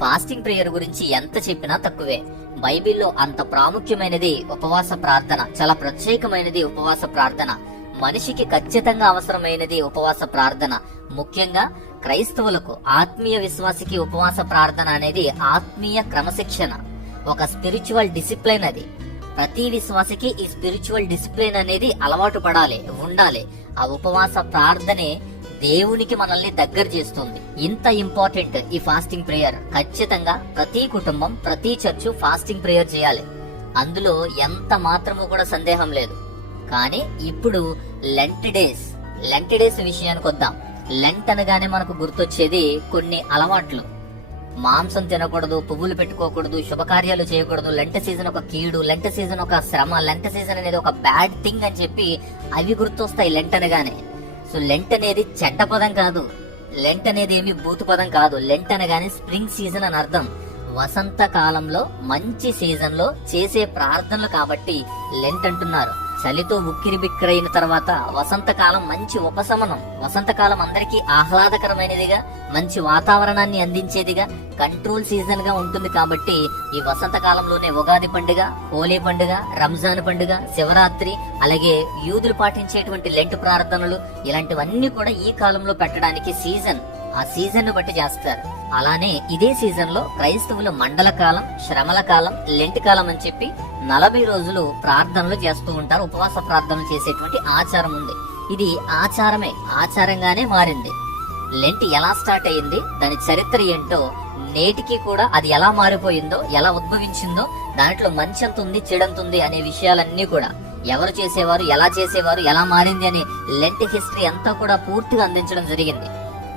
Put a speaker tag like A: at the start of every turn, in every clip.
A: Fasting prayer గురించి ఎంత చెప్పినా తక్కువే. బైబిల్లో అంత ప్రాముఖ్యమైనది ఉపవాస ప్రార్థన చాలా ప్రత్యేకమైనది ఉపవాస ప్రార్థన. మనిషికి ఖచ్చితంగా అవసరమైనది ఉపవాస ప్రార్థన. ముఖ్యంగా క్రైస్తవులకు ఆత్మీయ విశ్వాసికి ఉపవాస ప్రార్థన అనేది ఆత్మీయ క్రమశిక్షణ. ఒక స్పిరిచువల్ డిసిప్లిన్ అది. ప్రతి విశ్వాసికి ఈ స్పిరిచువల్ డిసిప్లిన్ అనేది అలవాటు పడాలి ఉండాలి. ఆ ఉపవాస ప్రార్థనే దేవునికి మనల్ని దగ్గర చేస్తుంది. ఇంత ఇంపార్టెంట్ ఈ ఫాస్టింగ్ ప్రేయర్ ఖచ్చితంగా ప్రతి కుటుంబం ప్రతి చర్చు ఫాస్టింగ్ ప్రేయర్ చేయాలి. అందులో ఎంత మాత్రము కూడా సందేహం లేదు. కానీ ఇప్పుడు లెంట్ డేస్ లెంట్ డేస్ విషయానికి వద్దాం. లెంట్ అనగానే మనకు గుర్తొచ్చేది కొన్ని అలవాట్లు. మాంసం తినకూడదు పువ్వులు పెట్టుకోకూడదు శుభకార్యాలు చేయకూడదు. లెంట సీజన్ ఒక కీడు లెంట సీజన్ ఒక శ్రమ లెంట సీజన్ అనేది ఒక బ్యాడ్ థింగ్ అని చెప్పి అవి గుర్తొస్తాయి లెంట్ అనగానే. సో లెంట్ అనేది చెడ్డ పదం కాదు. లెంట్ అనేది ఏమి బూతు పదం కాదు. లెంట్ అనగానే స్ప్రింగ్ సీజన్ అని అర్థం. వసంత కాలంలో మంచి సీజన్లో చేసే ప్రార్థనలు కాబట్టి లెంట్ అంటున్నారు. చలితో ఉక్కిరి బిక్కిరైన తర్వాత వసంతకాలం మంచి ఉపశమనం. వసంతకాలం అందరికీ ఆహ్లాదకరమైనదిగా మంచి వాతావరణాన్ని అందించేదిగా కంట్రోల్ సీజన్గా ఉంటుంది కాబట్టి ఈ వసంతకాలంలోనే ఉగాది పండుగ హోలీ పండుగ రంజాన్ పండుగ శివరాత్రి అలాగే యూదులు పాటించేటువంటి లెంట్ ప్రార్థనలు ఇలాంటివన్నీ కూడా ఈ కాలంలో పెట్టడానికి సీజన్. ఆ సీజన్ను బట్టి చేస్తారు. అలానే ఇదే సీజన్లో క్రైస్తవులు మండల కాలం శ్రమల కాలం లెంట్ కాలం అని చెప్పి నలభై రోజులు ప్రార్థనలు చేస్తూ ఉంటారు. ఉపవాస ప్రార్థనలు చేసేటువంటి ఆచారం ఉంది. ఇది ఆచారమే ఆచారంగానే మారింది. లెంట్ ఎలా స్టార్ట్ అయ్యింది దాని చరిత్ర ఏంటో నేటికి కూడా అది ఎలా మారిపోయిందో ఎలా ఉద్భవించిందో దాంట్లో మంచి ఎంత ఉంది చెడంత ఉంది అనే విషయాలన్నీ కూడా. ఎవరు చేసేవారు ఎలా చేసేవారు ఎలా మారింది అనే లెంట్ హిస్టరీ అంతా కూడా పూర్తిగా అందించడం జరిగింది.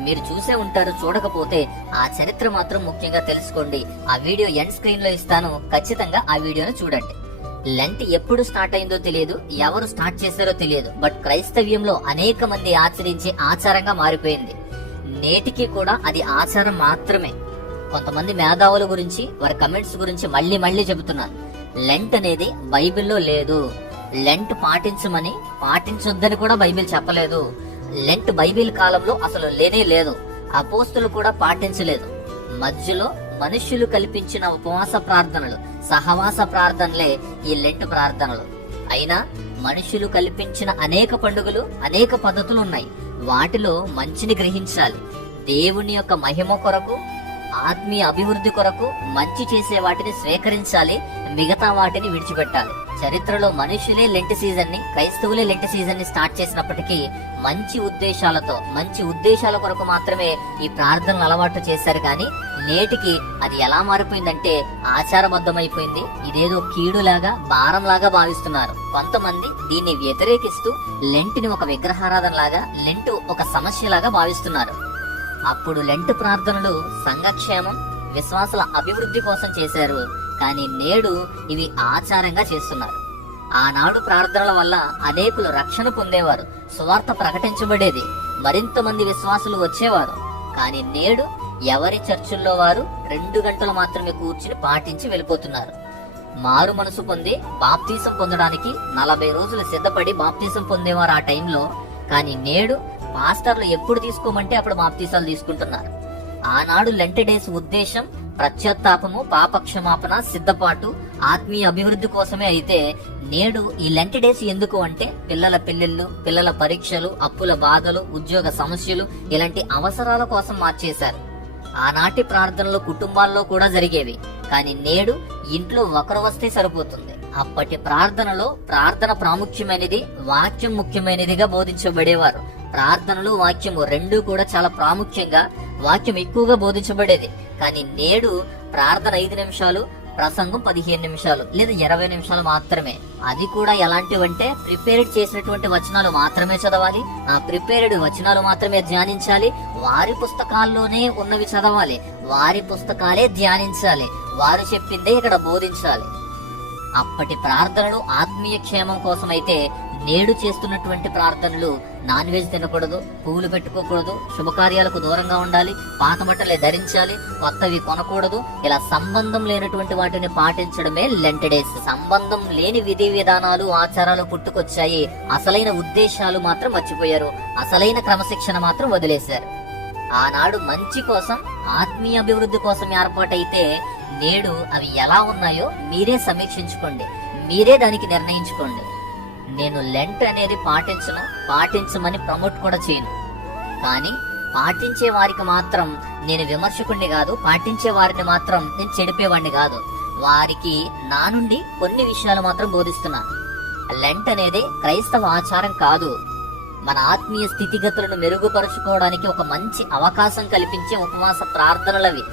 A: మీరు చూసే ఉంటారు చూడకపోతే ఆ చరిత్ర మాత్రం ముఖ్యంగా తెలుసుకోండి. ఆ వీడియో ఎండ్ స్క్రీన్లో ఇస్తాను. ఖచ్చితంగా ఆ వీడియోను చూడండి. లెంట్ ఎప్పుడు స్టార్ట్ అయిందో తెలియదు ఎవరు స్టార్ట్ చేశారో తెలియదు. బట్ క్రైస్తవ్యంలో అనేక మంది ఆచరించే ఆచారంగా మారిపోయింది. నేటికి కూడా అది ఆచారం మాత్రమే. కొంతమంది మేధావుల గురించి వారి కమెంట్స్ గురించి మళ్ళీ మళ్ళీ చెబుతున్నారు. లెంట్ అనేది బైబిల్లో లేదు. లెంట్ పాటించమని పాటించొద్దని కూడా బైబిల్ చెప్పలేదు. లెంట్ బైబిల్ కాలంలో అసలు లేనే లేదు. అపోస్తులు కూడా పాటించలేదు. మధ్యలో మనుష్యులు కల్పించిన ఉపవాస ప్రార్థనలు సహవాస ప్రార్థనలే ఈ లెంట్ ప్రార్థనలు. అయినా మనుషులు కల్పించిన అనేక పండుగలు అనేక పద్ధతులు ఉన్నాయి. వాటిలో మంచిని గ్రహించాలి. దేవుని యొక్క మహిమ కొరకు ఆత్మీయ అభివృద్ధి కొరకు మంచి చేసే వాటిని స్వీకరించాలి మిగతా వాటిని విడిచిపెట్టాలి. చరిత్రలో మనుషులే లెంట్ సీజన్ని క్రైస్తవులే లెంట్ సీజన్ని స్టార్ట్ చేసినప్పటికీ మంచి ఉద్దేశాలతో మంచి ఉద్దేశాల కొరకు మాత్రమే ఈ ప్రార్థనలు అలవాటు చేశారు కానీ నేటికి అది ఎలా మారిపోయిందంటే ఆచారబద్ధమైపోయింది. ఇదేదో కీడులాగా భారంలాగా భావిస్తున్నారు. కొంతమంది దీన్ని వ్యతిరేకిస్తూ లెంట్ని ఒక విగ్రహారాధన లాగా లెంట్ ఒక సమస్యలాగా భావిస్తున్నారు. అప్పుడు లెంట్ ప్రార్థనలు సంఘక్షేమం విశ్వాసుల అభివృద్ధి కోసం చేశారు. కానీ నేడు ఇవి ఆచారంగా చేస్తున్నారు. ఆనాడు ప్రార్థనల వల్ల అనేకులు రక్షణ పొందేవారు సువార్త ప్రకటించబడేది మరింత మంది విశ్వాసులు వచ్చేవారు. కానీ నేడు ఎవరి చర్చిల్లో వారు రెండు గంటలు మాత్రమే కూర్చుని పాటించి వెళ్ళిపోతున్నారు. మారు మనసు పొంది బాప్తీసం పొందడానికి నలభై రోజులు సిద్ధపడి బాప్తీసం పొందేవారు ఆ టైంలో కానీ నేడు మాస్టర్లు ఎప్పుడు తీసుకోమంటే అప్పుడు బాప్తీసాలు తీసుకుంటున్నారు. ఆనాడు లెంట్ డేస్ ఉద్దేశం ప్రత్యత్తాపము పాపక్షమాపణ సిద్ధపాటు ఆత్మీయ అభివృద్ధి కోసమే అయితే నేడు ఈ లెంట్ డేస్ ఎందుకు అంటే పిల్లల పెళ్ళిళ్ళు పిల్లల పరీక్షలు అప్పుల బాధలు ఉద్యోగ సమస్యలు ఇలాంటి అవసరాల కోసం మార్చేశారు. ఆనాటి ప్రార్థనలు కుటుంబాల్లో కూడా జరిగేవి. కానీ నేడు ఇంట్లో ఒకరు వస్తే సరిపోతుంది. అప్పటి ప్రార్థనలో ప్రార్థన ప్రాముఖ్యమైనది వాక్యం ముఖ్యమైనదిగా బోధించబడేవారు. ప్రార్థనలు వాక్యము రెండూ కూడా చాలా ప్రాముఖ్యంగా వాక్యం ఎక్కువగా బోధించబడేది. కానీ నేడు ప్రార్థన ఐదు నిమిషాలు ప్రసంగం పదిహేను నిమిషాలు లేదా ఇరవై నిమిషాలు మాత్రమే. అది కూడా ఎలాంటివంటే ప్రిపేర్డ్ చేసినటువంటి వచనాలు మాత్రమే చదవాలి. ఆ ప్రిపేర్డ్ వచనాలు మాత్రమే ధ్యానించాలి. వారి పుస్తకాల్లోనే ఉన్నవి చదవాలి. వారి పుస్తకాలే ధ్యానించాలి. వారు చెప్పిందే ఇక్కడ బోధించాలి. అప్పటి ప్రార్థనలు ఆత్మీయ క్షేమం కోసమైతే నేడు చేస్తున్నటువంటి ప్రార్థనలు నాన్ వెజ్ తినకూడదు పువ్వులు పెట్టుకోకూడదు శుభకార్యాలకు దూరంగా ఉండాలి పాత బట్టలే ధరించాలి కొత్తవి కొనకూడదు. ఇలా సంబంధం లేనటువంటి వాటిని పాటించడమే లెంటడేస్ సంబంధం లేని విధి విధానాలు ఆచారాలు పుట్టుకొచ్చాయి. అసలైన ఉద్దేశాలు మాత్రం మర్చిపోయారు. అసలైన క్రమశిక్షణ మాత్రం వదిలేశారు. ఆనాడు మంచి కోసం ఆత్మీయ అభివృద్ధి కోసం ఏర్పాటైతే నేడు అవి ఎలా ఉన్నాయో మీరే సమీక్షించుకోండి. మీరే దానికి నిర్ణయించుకోండి. నేను లెంట్ అనేది పాటించను పాటించమని ప్రమోట్ కూడా చేయను. కానీ పాటించే వారికి మాత్రం నేను విమర్శకుణ్ణి కాదు పాటించే వారిని మాత్రం నేను చెడిపేవాడిని కాదు. వారికి నా నుండి కొన్ని విషయాలు మాత్రం బోధిస్తున్నాను లెంట్ అనేది క్రైస్తవ ఆచారం కాదు. మన ఆత్మీయ స్థితిగతులను మెరుగుపరుచుకోవడానికి ఒక మంచి అవకాశం కల్పించే ఉపవాస ప్రార్థనలవి.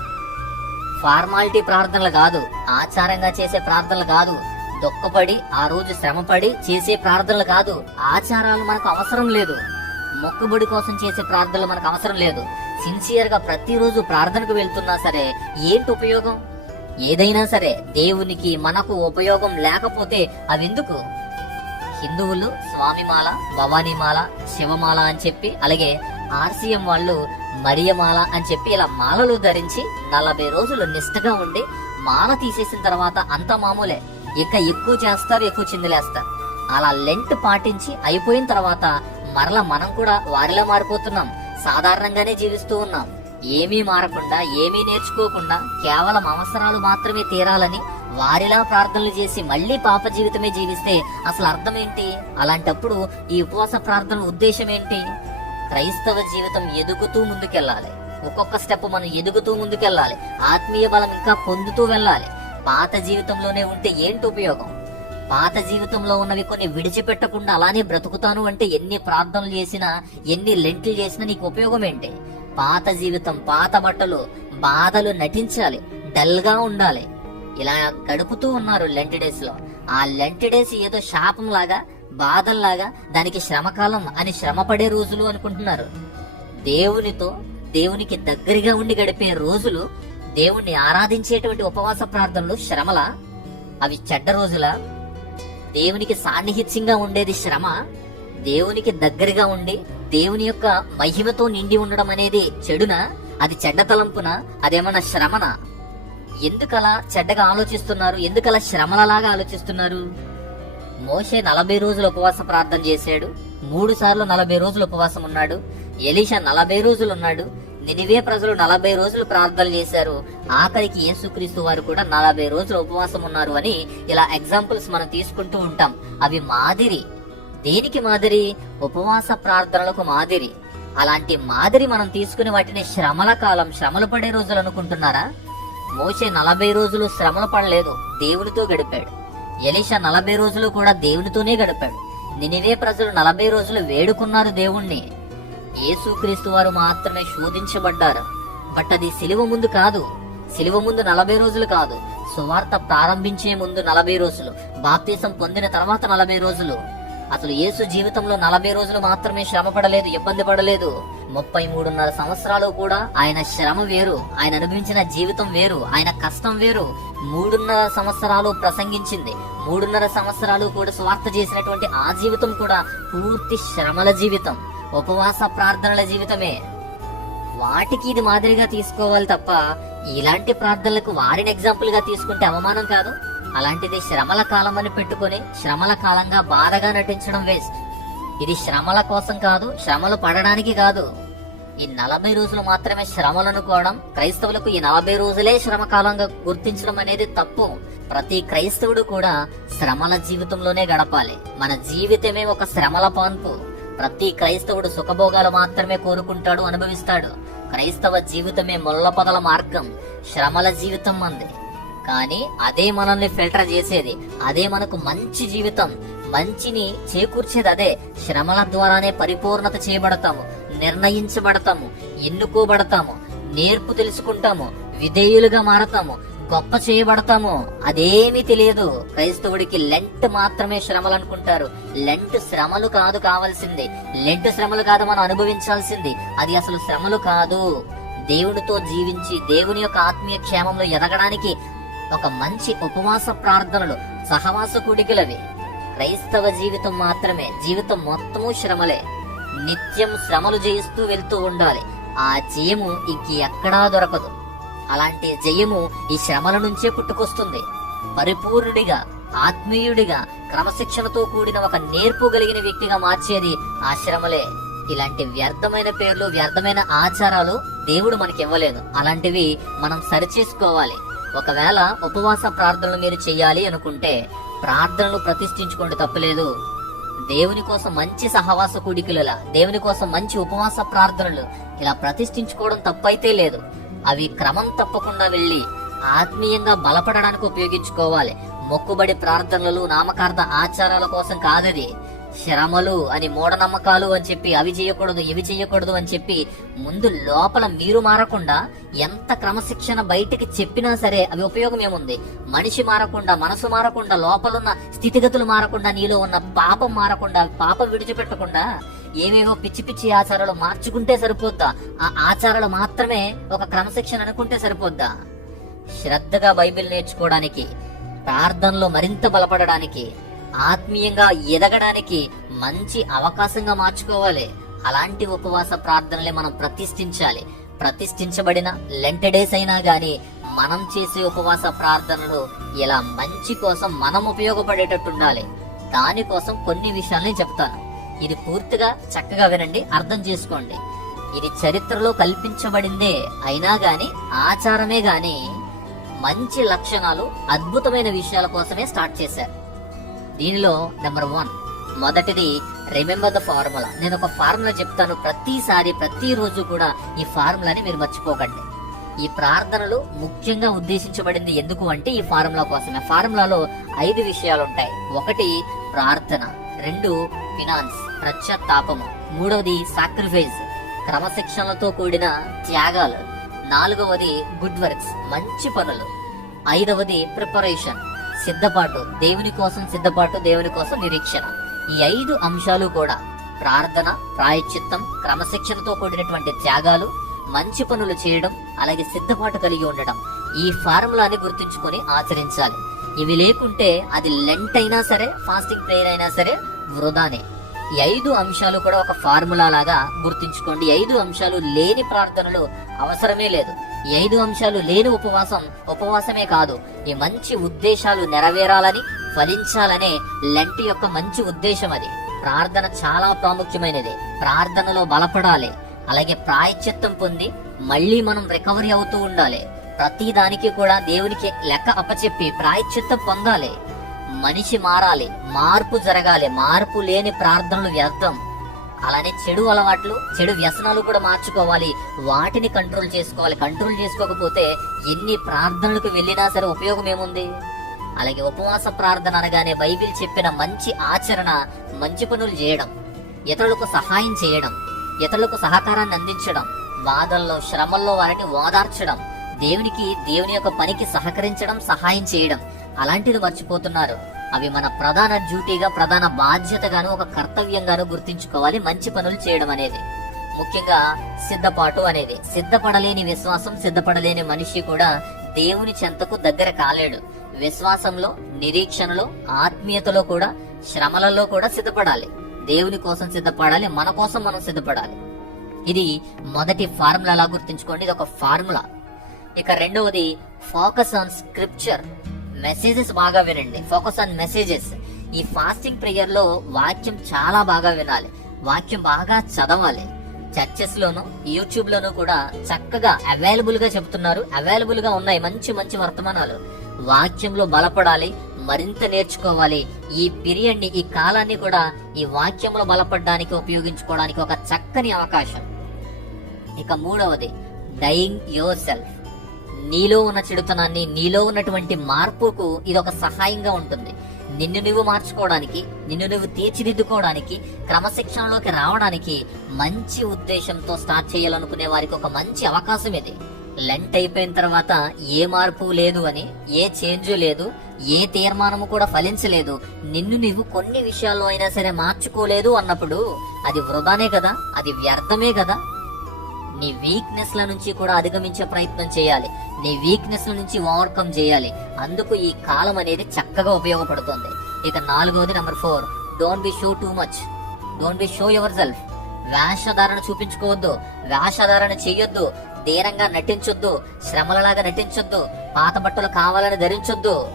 A: ఫార్మాలిటీ ప్రార్థనలు కాదు ఆచారంగా చేసే ప్రార్థనలు కాదు. దుఃఖపడి ఆ రోజు శ్రమపడి చేసే ప్రార్థనలు కాదు. ఆచారాలు మనకు అవసరం లేదు. మొక్కుబడి కోసం చేసే ప్రార్థనలు మనకు అవసరం లేదు. సిన్సియర్గా ప్రతిరోజు ప్రార్థనకు వెళ్తున్నా సరే ఏంటి ఉపయోగం? ఏదైనా సరే దేవునికి మనకు ఉపయోగం లేకపోతే అవెందుకు హిందువులు స్వామిమాల భవానీమాల శివమాల అని చెప్పి అలాగే ఆర్సీఎం వాళ్ళు మరియమాల అని చెప్పి ఇలా మాలలు ధరించి నలభై రోజులు నిష్ఠగా ఉండి మాల తీసేసిన తర్వాత అంత మామూలే. ఇంకా ఎక్కువ చేస్తారు ఎక్కువ చిందులేస్తారు అలా లెంట్ పాటించి అయిపోయిన తర్వాత మరలా మనం కూడా వారిలా మారిపోతున్నాం. సాధారణంగానే జీవిస్తూ ఉన్నాం. ఏమీ మారకుండా ఏమీ నేర్చుకోకుండా కేవలం అవసరాలు మాత్రమే తీరాలని వారిలా ప్రార్థనలు చేసి మళ్ళీ పాప జీవితమే జీవిస్తే అసలు అర్థం ఏంటి? అలాంటప్పుడు ఈ ఉపవాస ప్రార్థన ఉద్దేశం ఏంటి? క్రైస్తవ జీవితం ఎదుగుతూ ముందుకెళ్ళాలి. ఒక్కొక్క స్టెప్ మనం ఎదుగుతూ ముందుకెళ్ళాలి. ఆత్మీయ బలం ఇంకా పొందుతూ వెళ్ళాలి. పాత జీవితంలోనే ఉంటే ఏంటి ఉపయోగం? పాత జీవితంలో ఉన్నవి కొన్ని విడిచిపెట్టకుండా అలానే బ్రతుకుతాను అంటే ఎన్ని ప్రార్థనలు చేసినా ఎన్ని లెంట్లు చేసినా నీకు ఉపయోగం ఏంటి? పాత జీవితం పాత బట్టలు బాధలు నటించాలి డల్గా ఉండాలి. ఇలా గడుపుతూ ఉన్నారు లెంట్ డేస్లో. ఆ లెంట్ డేస్ ఏదో శాపం లాగా బాధల్లాగా దానికి శ్రమకాలం అని శ్రమ పడే రోజులు అనుకుంటున్నారు. దేవునితో దేవునికి దగ్గరగా ఉండి గడిపే రోజులు దేవుణ్ణి ఆరాధించేటువంటి ఉపవాస ప్రార్థనలు శ్రమల? అవి చెడ్డ రోజుల? దేవునికి సాన్నిహిత్యంగా ఉండేది శ్రమ? దేవునికి దగ్గరగా ఉండి దేవుని యొక్క మహిమతో నిండి ఉండడం అనేది చెడున? అది చెడ్డ తలంపున? అదేమన్నా శ్రమన? ఎందుకలా చెడ్డగా ఆలోచిస్తున్నారు? ఎందుకలా శ్రమలలాగా ఆలోచిస్తున్నారు? మోషే నలభై రోజులు ఉపవాస ప్రార్థన చేశాడు. మూడు సార్లు నలభై రోజులు ఉపవాసం ఉన్నాడు. ఎలీషా నలభై రోజులు ఉన్నాడు. నినివే ప్రజలు నలభై రోజులు ప్రార్థనలు చేశారు. ఆఖరికి యేసుక్రీస్తు వారు కూడా నలభై రోజులు ఉపవాసం ఉన్నారు అని ఇలా ఎగ్జాంపుల్స్ మనం తీసుకుంటూ ఉంటాం. అవి మాదిరి. దేనికి మాదిరి? ఉపవాస ప్రార్థనలకు మాదిరి. అలాంటి మాదిరి మనం తీసుకుని వాటిని శ్రమల కాలం శ్రమలు పడే రోజులు అనుకుంటున్నారా? మోసే నలభై రోజులు శ్రమలు పడలేదు దేవునితో గడిపాడు. ఎలీషా నలభై రోజులు కూడా దేవునితోనే గడిపాడు. నినివే ప్రజలు నలభై రోజులు వేడుకున్నారు దేవుణ్ణి. యేసుక్రీస్తు వారు మాత్రమే శోధించబడ్డారు. బట్ అది సిలువ ముందు కాదు. సిలువ ముందు నలభై రోజులు కాదు. సువార్త ప్రారంభించే ముందు నలభై రోజులు. బాప్తీసం పొందిన తర్వాత నలభై రోజులు. అసలు యేసు జీవితంలో నలభై రోజులు మాత్రమే శ్రమ పడలేదు ఇబ్బంది పడలేదు. ముప్పై మూడున్నర సంవత్సరాలు కూడా ఆయన శ్రమ వేరు. ఆయన అనుభవించిన జీవితం వేరు. ఆయన కష్టం వేరు. మూడున్నర సంవత్సరాలు ప్రసంగించింది. మూడున్నర సంవత్సరాలు కూడా స్వార్థ చేసినటువంటి ఆ జీవితం కూడా పూర్తి శ్రమల జీవితం. ఉపవాస ప్రార్థనల జీవితమే. వాటికి ఇది మాదిరిగా తీసుకోవాలి తప్ప ఇలాంటి ప్రార్థనలకు వారిని ఎగ్జాంపుల్గా తీసుకుంటే అవమానం కాదు. అలాంటిది శ్రమల కాలం అని పెట్టుకొని శ్రమల కాలంగా బాధగా నటించడం వేస్ట్. ఇది శ్రమల కోసం కాదు శ్రమలు పడడానికి కాదు. ఈ నలభై రోజులు మాత్రమే శ్రమలు అనుకోవడం క్రైస్తవులకు ఈ నలభై రోజులే శ్రమ కాలంగా గుర్తించడం అనేది తప్పు. ప్రతి క్రైస్తవుడు కూడా శ్రమల జీవితంలోనే గడపాలి. మన జీవితమే ఒక శ్రమల పాన్పు. ప్రతి క్రైస్తవుడు సుఖభోగాలు మాత్రమే కోరుకుంటాడు అనుభవిస్తాడు. క్రైస్తవ జీవితమే ముళ్ళపదల మార్గం శ్రమల జీవితం అంది. కానీ అదే మనల్ని ఫిల్టర్ చేసేది అదే మనకు మంచి జీవితం మంచిని చేకూర్చేది అదే. శ్రమల ద్వారానే పరిపూర్ణత చేయబడతాము నిర్ణయించబడతాము ఎన్నుకోబడతాము నేర్పు తెలుసుకుంటాము విధేయులుగా మారతాము గొప్ప చేయబడతాము అదేమీ తెలియదు. క్రైస్తవుడికి లెంట్ మాత్రమే శ్రమలు అనుకుంటారు లెంట్ శ్రమలు కాదు కావాల్సింది. లెంట్ శ్రమలు కాదు మనం అనుభవించాల్సింది. అది అసలు శ్రమలు కాదు. దేవునితో జీవించి దేవుని యొక్క ఆత్మీయ క్షేమంలో ఎదగడానికి ఒక మంచి ఉపవాస ప్రార్థనలు సహవాస కూడికలవి. క్రైస్తవ జీవితం మాత్రమే. జీవితం మొత్తము శ్రమలే. నిత్యం శ్రమలు జయిస్తూ వెళ్తూ ఉండాలి. ఆ జయము ఇంకెక్కడా దొరకదు. అలాంటి జయము ఈ శ్రమల నుంచే పుట్టుకొస్తుంది. పరిపూర్ణుడిగా ఆత్మీయుడిగా క్రమశిక్షణతో కూడిన ఒక నేర్పు కలిగిన వ్యక్తిగా మార్చేది ఆ శ్రమలే. ఇలాంటి వ్యర్థమైన పేర్లు వ్యర్థమైన ఆచారాలు దేవుడు మనకి ఇవ్వలేదు అలాంటివి మనం సరిచేసుకోవాలి. ఒకవేళ ఉపవాస ప్రార్థనలు మీరు చేయాలి అనుకుంటే ప్రార్థనలు ప్రతిష్ఠించుకోండి తప్పులేదు. దేవుని కోసం మంచి సహవాస కూడికలు దేవుని కోసం మంచి ఉపవాస ప్రార్థనలు ఇలా ప్రతిష్ఠించుకోవడం తప్పైతే లేదు. అవి క్రమం తప్పకుండా వెళ్ళి ఆత్మీయంగా బలపడడానికి ఉపయోగించుకోవాలి. మొక్కుబడి ప్రార్థనలు నామకార్థ ఆచారాల కోసం కాదది. శ్రమలు అని మూఢనమ్మకాలు అని చెప్పి అవి చేయకూడదు ఇవి చేయకూడదు అని చెప్పి ముందు లోపల మీరు మారకుండా ఎంత క్రమశిక్షణ బయటికి చెప్పినా సరే అవి ఉపయోగం ఏముంది? మనిషి మారకుండా మనసు మారకుండా లోపలున్న స్థితిగతులు మారకుండా నీలో ఉన్న పాపం మారకుండా పాపం విడిచిపెట్టకుండా ఏవేవో పిచ్చి పిచ్చి ఆచారాలు మార్చుకుంటే సరిపోద్దా? ఆ ఆచారాలు మాత్రమే ఒక క్రమశిక్షణ అనుకుంటే సరిపోద్దా? శ్రద్ధగా బైబిల్ నేర్చుకోవడానికి ప్రార్థనలో మరింత బలపడడానికి ఆత్మీయంగా ఎదగడానికి మంచి అవకాశంగా మార్చుకోవాలి. అలాంటి ఉపవాస ప్రార్థనలే మనం ప్రతిష్ఠించాలి. ప్రతిష్ఠించబడిన లెంట డేస్ అయినా గాని మనం చేసే ఉపవాస ప్రార్థనలు ఇలా మంచి కోసం మనం ఉపయోగపడేటట్టు ఉండాలి దానికోసం కొన్ని విషయాల్ని చెప్తాను. ఇది పూర్తిగా చక్కగా వినండి అర్థం చేసుకోండి. ఇది చరిత్రలో కల్పించబడిందే అయినా గాని ఆచారమే గాని మంచి లక్షణాలు అద్భుతమైన విషయాల కోసమే స్టార్ట్ చేశారు. దీనిలో నెంబర్ వన్ మొదటిది రిమెంబర్ ద ఫార్ములా. నేను ఒక ఫార్ములా చెప్తాను ప్రతిసారి ప్రతిరోజు కూడా ఈ ఫార్ములాని మీరు మర్చిపోకండి. ఈ ప్రార్థనలు ముఖ్యంగా ఉద్దేశించబడింది ఎందుకు అంటే ఈ ఫార్ములా కోసమే. ఫార్ములాలో ఐదు విషయాలు ఉంటాయి ఒకటి ప్రార్థన రెండు ఫినాన్స్ ప్రత్యత్తాపము మూడవది సాక్రిఫైస్ క్రమశిక్షణలతో కూడిన త్యాగాలు. నాలుగవది గుడ్ వర్క్స్ మంచి పనులు. ఐదవది ప్రిపరేషన్ సిద్ధపాటు దేవుని కోసం సిద్ధపాటు దేవుని కోసం నిరీక్షణ. ఈ ఐదు అంశాలు కూడా ప్రార్థన ప్రాయశ్చిత్తం క్రమశిక్షణతో కూడినటువంటి త్యాగాలు మంచి పనులు చేయడం అలాగే సిద్ధపాటు కలిగి ఉండడం. ఈ ఫార్ములాని గుర్తుంచుకొని ఆచరించాలి. ఇవి లేకుంటే అది లెంట్ అయినా సరే ఫాస్టింగ్ ప్రేయర్ అయినా సరే వృధానే. ఈ ఐదు అంశాలు కూడా ఒక ఫార్ములా లాగా గుర్తుంచుకోండి. ఐదు అంశాలు లేని ప్రార్థనలు అవసరమే లేదు. ఈ ఐదు అంశాలు లేని ఉపవాసం ఉపవాసమే కాదు. ఈ మంచి ఉద్దేశాలు నెరవేరాలని ఫలించాలనే లెంట్ యొక్క మంచి ఉద్దేశం అది. ప్రార్థన చాలా ప్రాముఖ్యమైనది. ప్రార్థనలో బలపడాలి. అలాగే ప్రాయచిత్తం పొంది మళ్ళీ మనం రికవరీ అవుతూ ఉండాలి. ప్రతి దానికి కూడా దేవునికి లెక్క అప్పచెప్పి ప్రాయశ్చిత్తం పొందాలి. మనిషి మారాలి మార్పు జరగాలి మార్పు లేని ప్రార్థనలు వ్యర్థం. అలానే చెడు అలవాట్లు చెడు వ్యసనాలు కూడా మార్చుకోవాలి వాటిని కంట్రోల్ చేసుకోవాలి. కంట్రోల్ చేసుకోకపోతే ఎన్ని ప్రార్థనలకు వెళ్ళినా సరే ఉపయోగం ఏముంది? అలాగే ఉపవాస ప్రార్థన అనగానే బైబిల్ చెప్పిన మంచి ఆచరణ మంచి పనులు చేయడం ఇతరులకు సహాయం చేయడం ఇతరులకు సహకారాన్ని అందించడం బాధల్లో శ్రమల్లో వారిని ఓదార్చడం దేవునికి దేవుని యొక్క పనికి సహకరించడం సహాయం చేయడం. అలాంటిది మర్చిపోతున్నారు. అవి మన ప్రధాన డ్యూటీగా ప్రధాన బాధ్యతగాను ఒక కర్తవ్యంగాను గుర్తించుకోవాలి. మంచి పనులు చేయడం అనేది. ముఖ్యంగా సిద్ధపాటు అనేది. సిద్ధపడలేని విశ్వాసం సిద్ధపడలేని మనిషి కూడా దేవుని చెంతకు దగ్గర కాలేడు. విశ్వాసంలో నిరీక్షణలో ఆత్మీయతలో కూడా శ్రమలలో కూడా సిద్ధపడాలి. దేవుని కోసం సిద్ధపడాలి మన కోసం మనం సిద్ధపడాలి. ఇది మొదటి ఫార్ములా గుర్తుంచుకోండి. ఇది ఒక ఫార్ములా. ఇక రెండవది ఫోకస్ ఆన్ స్క్రిప్చర్ మెసేజెస్ బాగా వినండి. ఫోకస్ ఆన్ మెసేజెస్ ఈ ఫాస్టింగ్ ప్రేయర్లో వాక్యం చాలా బాగా వినాలి. వాక్యం బాగా చదవాలి. చర్చెస్ లోను యూట్యూబ్ లోను కూడా చక్కగా అవైలబుల్గా చెప్తున్నారు అవైలబుల్గా ఉన్నాయి మంచి మంచి వర్తమానాలు. వాక్యంలో బలపడాలి మరింత నేర్చుకోవాలి. ఈ పీరియడ్ని ఈ కాలాన్ని కూడా ఈ వాక్యంలో బలపడడానికి ఉపయోగించుకోవడానికి ఒక చక్కని అవకాశం. ఇక మూడవది డైయింగ్ యువర్ సెల్ఫ్ నీలో ఉన్న చెడుతనాన్ని నీలో ఉన్నటువంటి మార్పుకు ఇది ఒక సహాయంగా ఉంటుంది. నిన్ను నువ్వు మార్చుకోవడానికి నిన్ను నువ్వు తీర్చిదిద్దుకోవడానికి క్రమశిక్షణలోకి రావడానికి మంచి ఉద్దేశంతో స్టార్ట్ చేయాలనుకునే వారికి ఒక మంచి అవకాశం ఇది. లెంట్ అయిపోయిన తర్వాత ఏ మార్పు లేదు అని ఏ చేంజ్ లేదు ఏ తీర్మానము కూడా ఫలించలేదు నిన్ను నువ్వు కొన్ని విషయాల్లో అయినా సరే మార్చుకోలేదు అన్నప్పుడు అది వృధానే కదా అది వ్యర్థమే కదా. నీ వీక్నెస్ ల నుంచి కూడా అధిగమించే ప్రయత్నం చేయాలి. నీ వీక్నెస్ నుంచి ఓవర్కమ్ చేయాలి. అందుకు ఈ కాలం అనేది చక్కగా ఉపయోగపడుతుంది. ఇక నాలుగవది number four don't be show too much don't be show yourself వేషధారణ చూపించుకోవద్దు. వేషధారణ చేయొద్దు ధీరంగా నటించొద్దు. శ్రమలలాగా నటించొద్దు. పాత బట్టలు కావాలని ధరించొద్దు.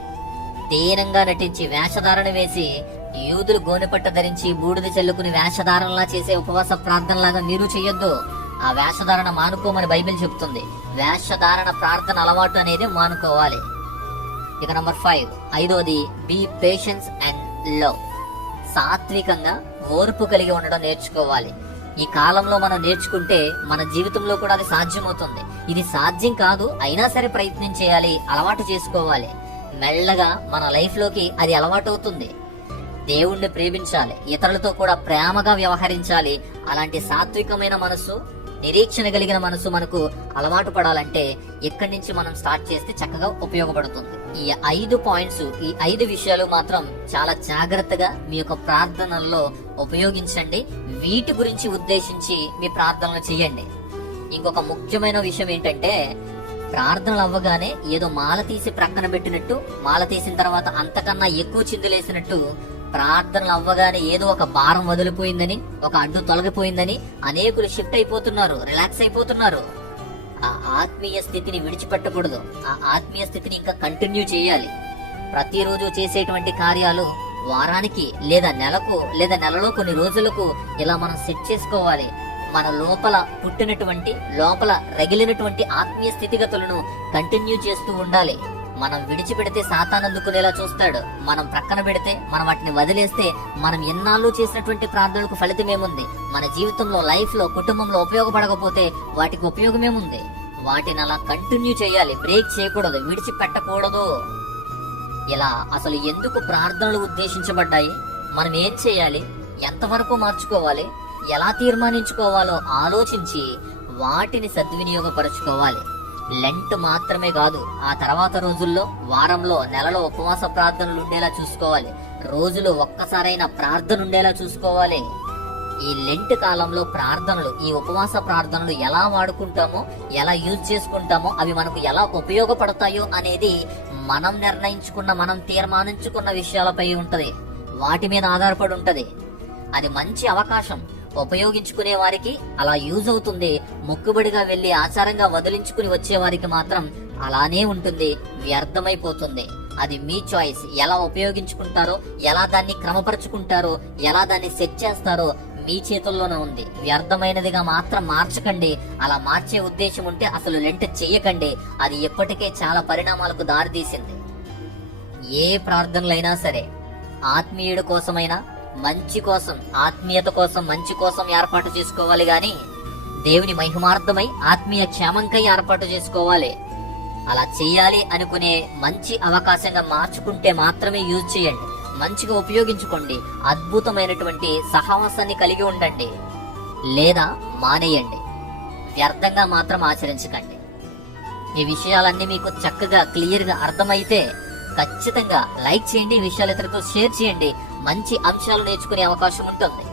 A: ధీరంగా నటించి వేషధారణ వేసి యూదులు గోనెపట్ట ధరించి బూడిద చల్లుకుని వేషధారణలా చేసే ఉపవాస ప్రార్థనలాగా మీరు చెయ్యొద్దు. ఆ వేషధారణ మానుకోమని బైబిల్ చెప్తుంది. వేషధారణ ప్రార్థన అలవాటు అనేది మానుకోవాలి. ఇక నంబర్ ఫైవ్. ఐదోది బీ పేషెన్స్ అండ్ లవ్ సాత్వికంగా ఓర్పు కలిగి ఉండడం నేర్చుకోవాలి. ఈ కాలంలో మనం నేర్చుకుంటే మన జీవితంలో కూడా అది సాధ్యమవుతుంది. ఇది సాధ్యం కాదు అయినా సరే ప్రయత్నం చేయాలి అలవాటు చేసుకోవాలి. మెల్లగా మన లైఫ్లోకి అది అలవాటు అవుతుంది దేవుణ్ణి ప్రేమించాలి ఇతరులతో కూడా ప్రేమగా వ్యవహరించాలి. అలాంటి సాత్వికమైన మనసు నిరీక్షణ కలిగిన మనసు మనకు అలవాటు పడాలంటే ఎక్కడి నుంచి మనం స్టార్ట్ చేస్తే చక్కగా ఉపయోగపడుతుంది. ఈ ఐదు పాయింట్స్ ఈ ఐదు విషయాలు మాత్రం చాలా జాగ్రత్తగా మీ యొక్క ప్రార్థనల్లో ఉపయోగించండి. వీటి గురించి ఉద్దేశించి మీ ప్రార్థనలు చేయండి. ఇంకొక ముఖ్యమైన విషయం ఏంటంటే ప్రార్థనలు అవ్వగానే ఏదో మాల తీసి ప్రక్కన పెట్టినట్టు మాల తీసిన తర్వాత అంతకన్నా ఎక్కువ చిందులేసినట్టు ప్రార్థనలు అవ్వగానే ఏదో ఒక భారం వదిలిపోయిందని ఒక అడ్డు తొలగిపోయిందని అనేకులు షిఫ్ట్ అయిపోతున్నారు రిలాక్స్ అయిపోతున్నారు. ఆ ఆత్మీయ స్థితిని విడిచిపెట్టకూడదు. ఆ ఆత్మీయ స్థితిని ఇంకా కంటిన్యూ చేయాలి. ప్రతిరోజు చేసేటువంటి కార్యాలు వారానికి లేదా నెలకు లేదా నెలలో కొన్ని రోజులకు ఇలా మనం సెట్ చేసుకోవాలి. మన లోపల పుట్టినటువంటి లోపల రగిలినటువంటి ఆత్మీయ స్థితిగతులను కంటిన్యూ చేస్తూ ఉండాలి. మనం విడిచిపెడితే సాతాన్ అందుకునేలా చూస్తాడు. మనం ప్రక్కన పెడితే మనం వాటిని వదిలేస్తే మనం ఎన్నాళ్ళు చేసినటువంటి ప్రార్థనలకు ఫలితమేముంది మన జీవితంలో లైఫ్లో కుటుంబంలో ఉపయోగపడకపోతే వాటికి ఉపయోగమేముంది వాటిని అలా కంటిన్యూ చేయాలి. బ్రేక్ చేయకూడదు. విడిచిపెట్టకూడదు. ఇలా అసలు ఎందుకు ప్రార్థనలు ఉద్దేశించబడ్డాయి? మనం ఏం చేయాలి? ఎంతవరకు మార్చుకోవాలి? ఎలా తీర్మానించుకోవాలో ఆలోచించి వాటిని సద్వినియోగపరచుకోవాలి. లెంట్ మాత్రమే కాదు ఆ తర్వాత రోజుల్లో వారంలో నెలలో ఉపవాస ప్రార్థనలు ఉండేలా చూసుకోవాలి. రోజులో ఒక్కసారైనా ప్రార్థన ఉండేలా చూసుకోవాలి. ఈ లెంట్ కాలంలో ప్రార్థనలు ఈ ఉపవాస ప్రార్థనలు ఎలా వాడుకుంటామో ఎలా యూజ్ చేసుకుంటామో అవి మనకు ఎలా ఉపయోగపడతాయో అనేది మనం నిర్ణయించుకున్న మనం తీర్మానించుకున్న విషయాలపై ఉంటది. వాటి మీద ఆధారపడి ఉంటది. అది మంచి అవకాశం. ఉపయోగించుకునే వారికి అలా యూజ్ అవుతుంది. మొక్కుబడిగా వెళ్ళి ఆచారంగా వదిలించుకుని వచ్చే వారికి మాత్రం అలానే ఉంటుంది. వ్యర్థమైపోతుంది. అది మీ చాయిస్ ఎలా ఉపయోగించుకుంటారో ఎలా దాన్ని క్రమపరుచుకుంటారో ఎలా దాన్ని సెట్ చేస్తారో మీ చేతుల్లోనే ఉంది. వ్యర్థమైనదిగా మాత్రం మార్చకండి. అలా మార్చే ఉద్దేశం ఉంటే అసలు లెంట్ చెయ్యకండి. అది ఎప్పటికే చాలా పరిణామాలకు దారితీసింది. ఏ ప్రార్థనలైనా సరే ఆత్మీయుడి కోసమైనా మంచి కోసం ఆత్మీయత కోసం మంచి కోసం ఏర్పాటు చేసుకోవాలి గాని దేవుని మహిమార్థమై ఆత్మీయ క్షేమంకై ఏర్పాటు చేసుకోవాలి. అలా చెయ్యాలి అనుకునే మంచి అవకాశంగా మార్చుకుంటే మాత్రమే యూజ్ చేయండి. మంచిగా ఉపయోగించుకోండి. అద్భుతమైనటువంటి సహవాసాన్ని కలిగి ఉండండి. లేదా మానేయండి. వ్యర్థంగా మాత్రం ఆచరించకండి. ఈ విషయాలన్నీ మీకు చక్కగా క్లియర్గా అర్థమైతే ఖచ్చితంగా లైక్ చేయండి విషయాలు ఇతరులతో షేర్ చేయండి. మంచి అంశాలు నేర్చుకునే అవకాశం ఉంటుంది.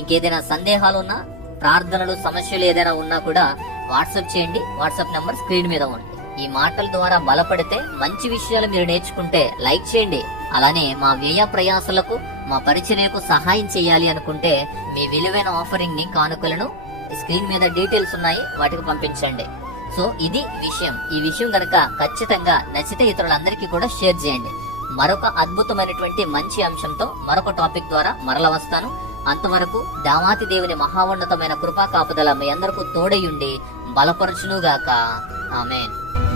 A: ఇంకేదైనా సందేహాలు ఉన్నా ప్రార్థనలు సమస్యలు ఏదైనా ఉన్నా కూడా వాట్సాప్ చేయండి. వాట్సాప్ నంబర్ స్క్రీన్ మీద ఉంది. ఈ మాటల ద్వారా బలపడితే మంచి విషయాలు మీరు నేర్చుకుంటే లైక్ చేయండి. అలానే మా వ్యయ ప్రయాసలకు మా పరిచర్యకు సహాయం చేయాలి అనుకుంటే మీ విలువైన ఆఫరింగ్ని కానుకలను స్క్రీన్ మీద డీటెయిల్స్ ఉన్నాయి వాటికి పంపించండి. సో ఇది విషయం. ఈ విషయం గనక ఖచ్చితంగా నచ్చితే ఇతరులందరికీ కూడా షేర్ చేయండి. మరొక అద్భుతమైనటువంటి మంచి అంశంతో మరొక టాపిక్ ద్వారా మరల వస్తాను. అంతవరకు దామాతి దేవుని మహాఉన్నతమైన కృపా కాపుదల మీ అందరికీ తోడయుండి బలపరచునుగాక. ఆమెన్.